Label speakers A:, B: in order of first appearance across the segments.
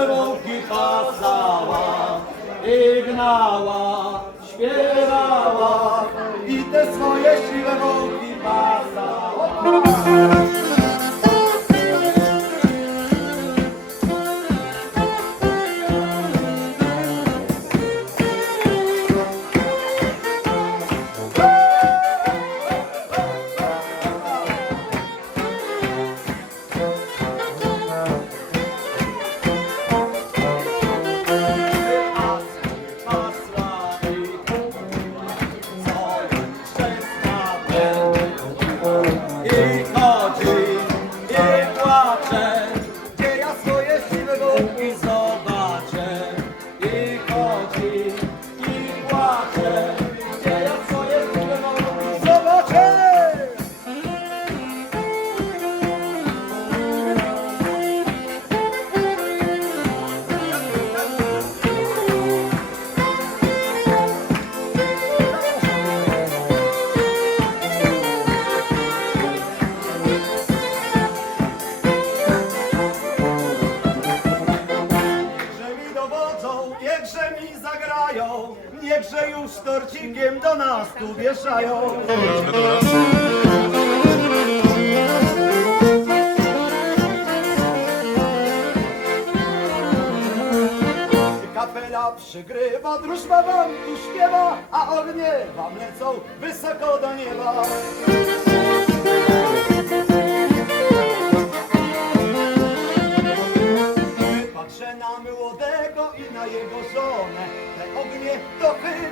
A: wąki pasała i gnała, śpiewała i te swoje siwe wąki pasała. Niechże już torcikiem do nas tu wieszają. Kapela przygrywa, drużba wam tu śpiewa, a ognie wam lecą wysoko do nieba.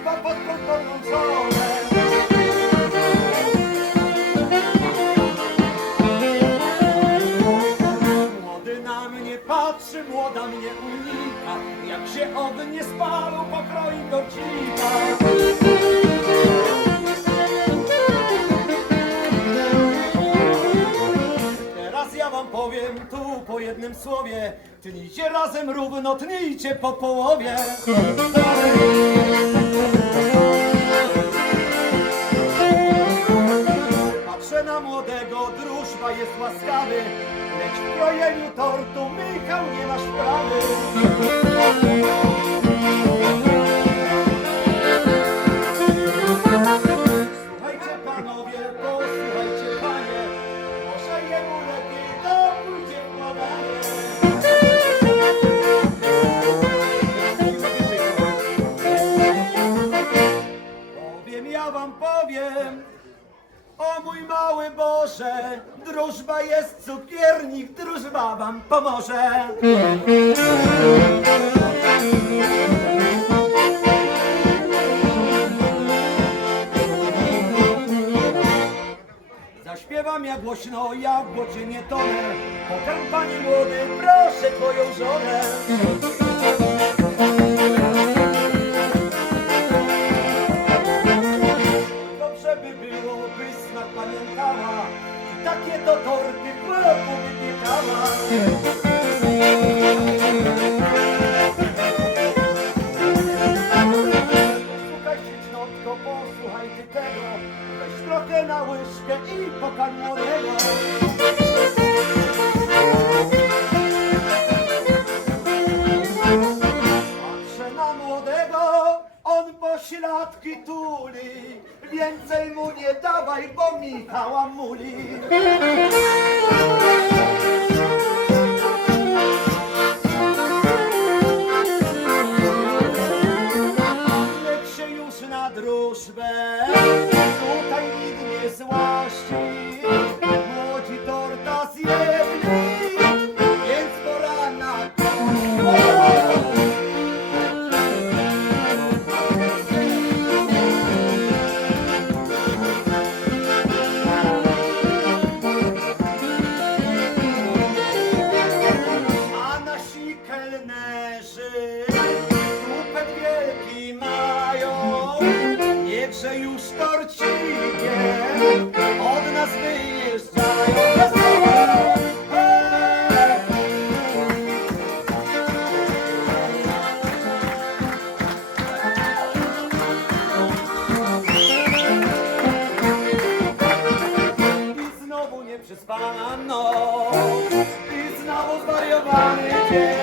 A: Chyba pod kontrolą żonę powiem tu po jednym słowie. Tnijcie razem równo, tnijcie po połowie. Patrzę na młodego, drużba jest łaskawy. Lecz w tortu mały Boże, drużba jest cukiernik, drużba wam pomoże. Zaśpiewam ja głośno, ja w głocie nie tonę. Pokam pani młody, proszę twoją żonę. Takie to torty chłopu wypiekała Słuchajcie cnotko, posłuchaj ty tego. Weź trochę na łyżkę i pokań bo Michała Yeah.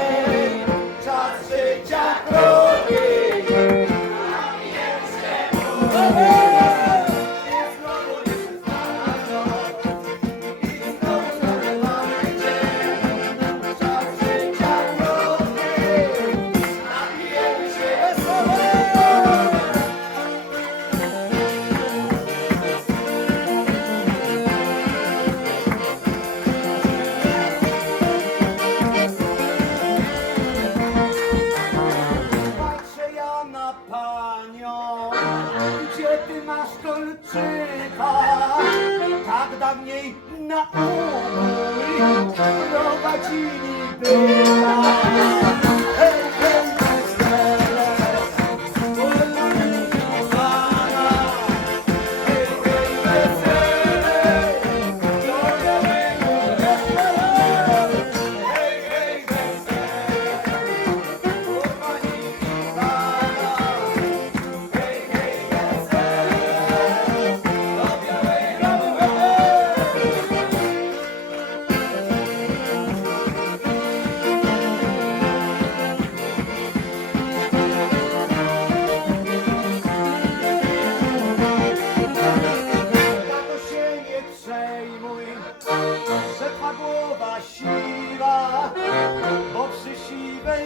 A: stolczyka, tak dawniej na umój prowadzili by.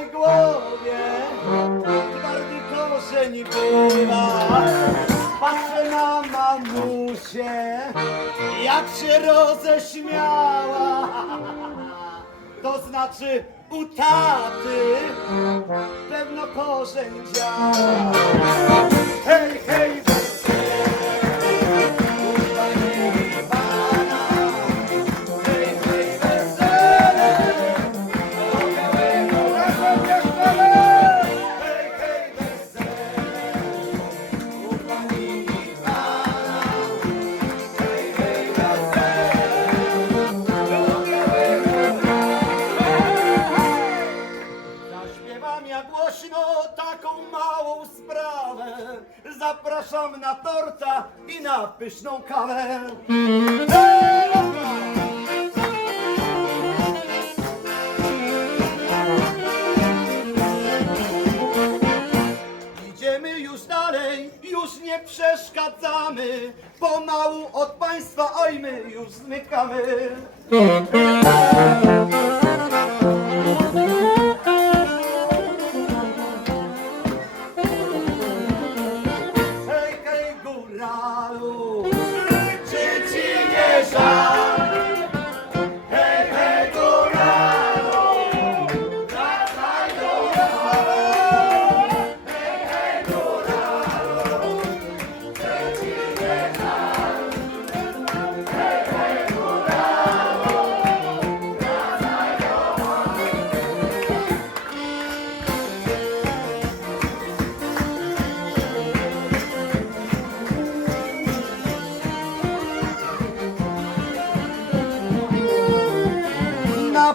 A: mojej głowie. Bardziej korzeń bywa. Patrzę na mamusię Jak się roześmiała. To znaczy u taty. Pewno korzeń działa. Pyszną kawę. Idziemy już dalej, już nie przeszkadzamy. Pomału od państwa, oj my już zmykamy.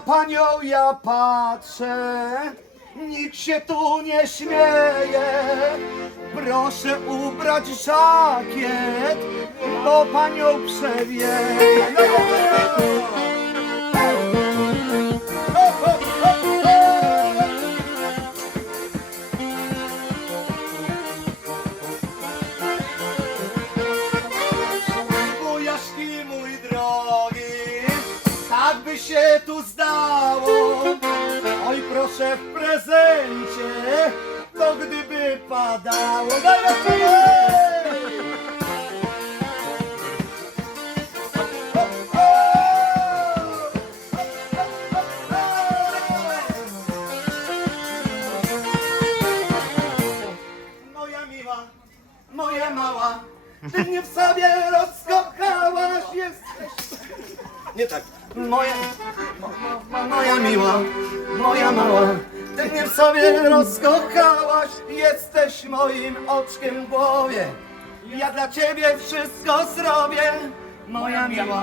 A: Panią ja patrzę, nikt się tu nie śmieje. Proszę ubrać żakiet, bo panią przewieje. Proszę w prezencie, to gdyby padało. Moja miła, moja mała, ty mnie w sobie rozkochałaś, jesteś... Nie tak. Moja, mo, mo, moja miła, moja mała, ty mnie w sobie rozkochałaś, jesteś moim oczkiem w głowie. Ja dla ciebie wszystko zrobię. Moja miła,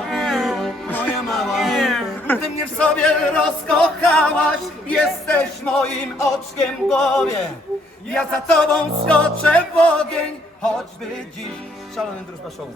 A: moja mała, ty mnie w sobie rozkochałaś, jesteś moim oczkiem w głowie. Ja za tobą skoczę w ogień, choćby dziś szalony drużba show.